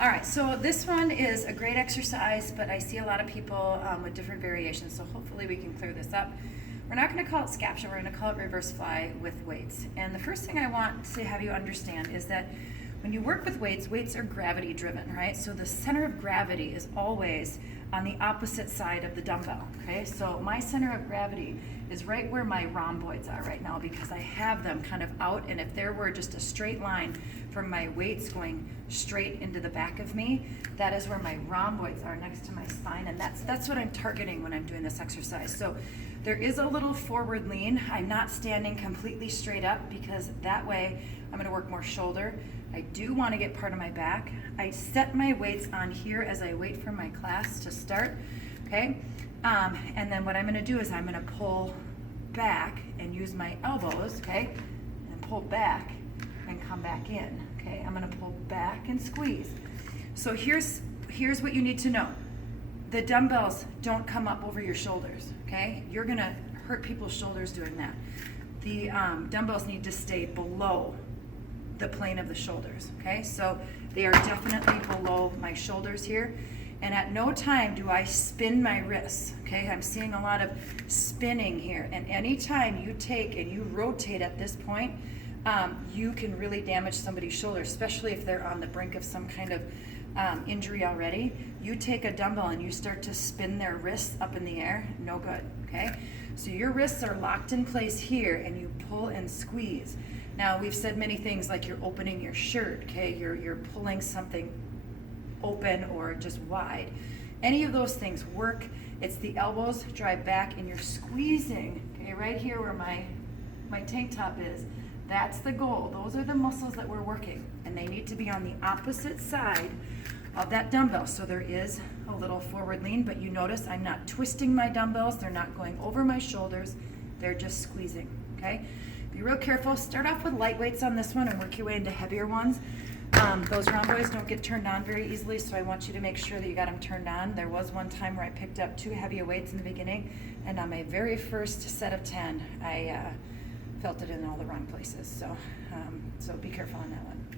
All right, so this one is a great exercise, but I see a lot of people with different variations, so hopefully we can clear this up. We're not going to call it scaptia, we're going to call it reverse fly with weights. And the first thing I want to have you understand is that when you work with weights, weights are gravity driven, right? So the center of gravity is always on the opposite side of the dumbbell, okay? So my center of gravity is right where my rhomboids are right now because I have them kind of out, and if there were just a straight line from my weights going straight into the back of me, that is where my rhomboids are next to my spine, and that's what I'm targeting when I'm doing this exercise. So there is a little forward lean. I'm not standing completely straight up because that way I'm gonna work more shoulder. I do want to get part of my back. I set my weights on here as I wait for my class to start, okay? And then what I'm gonna do is I'm gonna pull back and use my elbows, okay? And pull back and come back in, okay? I'm gonna pull back and squeeze. So here's what you need to know. The dumbbells don't come up over your shoulders, okay? You're gonna hurt people's shoulders doing that. The dumbbells need to stay below the plane of the shoulders, okay? So they are definitely below my shoulders here. And at no time do I spin my wrists, okay? I'm seeing a lot of spinning here. And anytime you take and you rotate at this point, you can really damage somebody's shoulder, especially if they're on the brink of some kind of injury already. You take a dumbbell and you start to spin their wrists up in the air, no good, okay? So your wrists are locked in place here and you pull and squeeze. Now, we've said many things like you're opening your shirt, okay? You're pulling something open or just wide. Any of those things work. It's the elbows drive back and you're squeezing, okay? Right here where my tank top is. That's the goal. Those are the muscles that we're working, and they need to be on the opposite side of that dumbbell. So there is a little forward lean, but you notice I'm not twisting my dumbbells. They're not going over my shoulders. They're just squeezing, okay? Be real careful. Start off with light weights on this one and work your way into heavier ones. Those rhomboids don't get turned on very easily, so I want you to make sure that you got them turned on. There was one time where I picked up too heavy weights in the beginning, and on my very first set of 10, I felt it in all the wrong places. So be careful on that one.